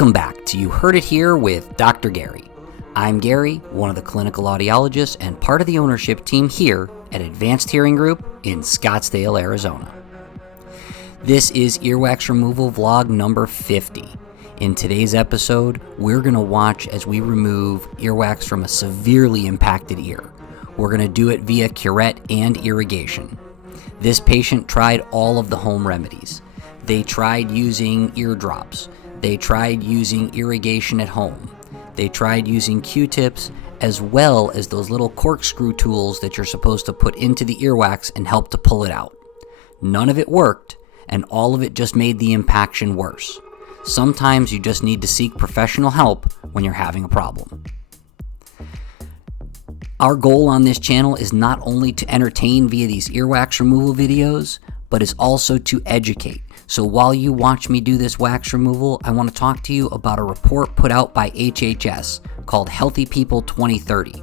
Welcome back to You Heard It Here with Dr. Gary. I'm Gary, one of the clinical audiologists and part of the ownership team here at Advanced Hearing Group in Scottsdale, Arizona. This is Earwax Removal Vlog number 50. In today's episode, we're going to watch as we remove earwax from a severely impacted ear. We're going to do it via curette and irrigation. This patient tried all of the home remedies. They tried using eardrops. They tried using irrigation at home. They tried using Q-tips as well as those little corkscrew tools that you're supposed to put into the earwax and help to pull it out. None of it worked, and all of it just made the impaction worse. Sometimes you just need to seek professional help when you're having a problem. Our goal on this channel is not only to entertain via these earwax removal videos, but is also to educate. So while you watch me do this wax removal, I want to talk to you about a report put out by HHS called Healthy People 2030.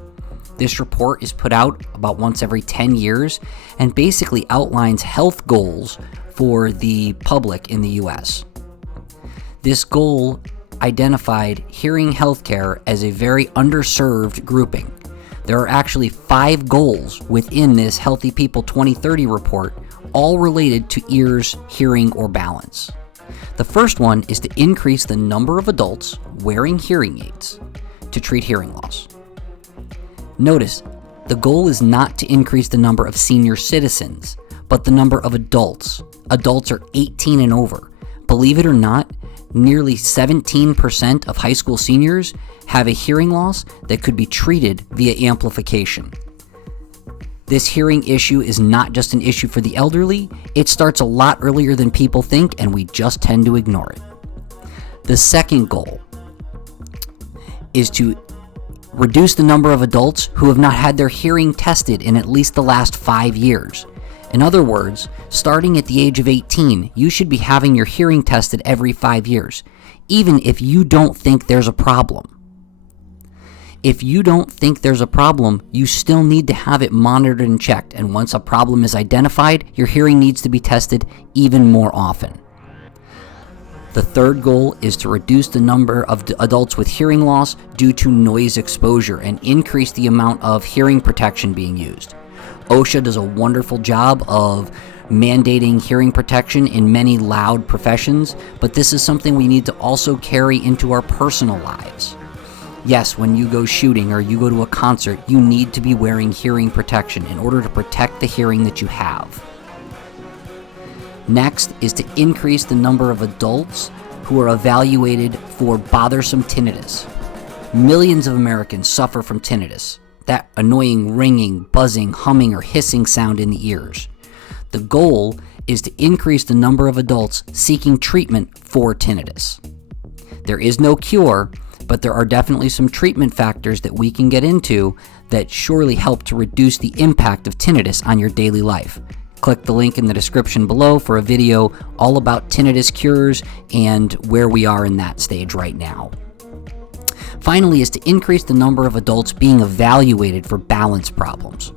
This report is put out about once every 10 years and basically outlines health goals for the public in the US. This goal identified hearing healthcare as a very underserved grouping. There are actually 5 goals within this Healthy People 2030 report, all related to ears, hearing, or balance. The first one is to increase the number of adults wearing hearing aids to treat hearing loss. Notice, the goal is not to increase the number of senior citizens, but the number of adults. Adults are 18 and over. Believe it or not, nearly 17% of high school seniors have a hearing loss that could be treated via amplification. This hearing issue is not just an issue for the elderly. It starts a lot earlier than people think, and we just tend to ignore it. The second goal is to reduce the number of adults who have not had their hearing tested in at least the last 5 years. In other words, starting at the age of 18, you should be having your hearing tested every 5 years, even if you don't think there's a problem. If you don't think there's a problem, you still need to have it monitored and checked, and once a problem is identified, your hearing needs to be tested even more often. The third goal is to reduce the number of adults with hearing loss due to noise exposure and increase the amount of hearing protection being used. OSHA does a wonderful job of mandating hearing protection in many loud professions, but this is something we need to also carry into our personal lives. Yes, when you go shooting or you go to a concert, you need to be wearing hearing protection in order to protect the hearing that you have. Next is to increase the number of adults who are evaluated for bothersome tinnitus. Millions of Americans suffer from tinnitus, that annoying ringing, buzzing, humming, or hissing sound in the ears. The goal is to increase the number of adults seeking treatment for tinnitus. There is no cure, but there are definitely some treatment factors that we can get into that surely help to reduce the impact of tinnitus on your daily life. Click the link in the description below for a video all about tinnitus cures and where we are in that stage right now. Finally is to increase the number of adults being evaluated for balance problems.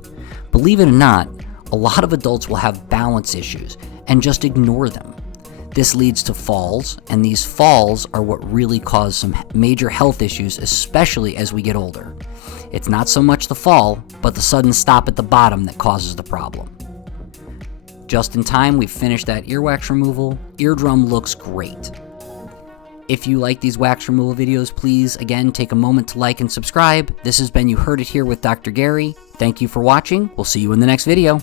Believe it or not, a lot of adults will have balance issues and just ignore them. This leads to falls, and these falls are what really cause some major health issues, especially as we get older. It's not so much the fall, but the sudden stop at the bottom that causes the problem. Just in time, we've finished that earwax removal. Eardrum looks great. If you like these wax removal videos, please, again, take a moment to like and subscribe. This has been You Heard It Here with Dr. Gary. Thank you for watching. We'll see you in the next video.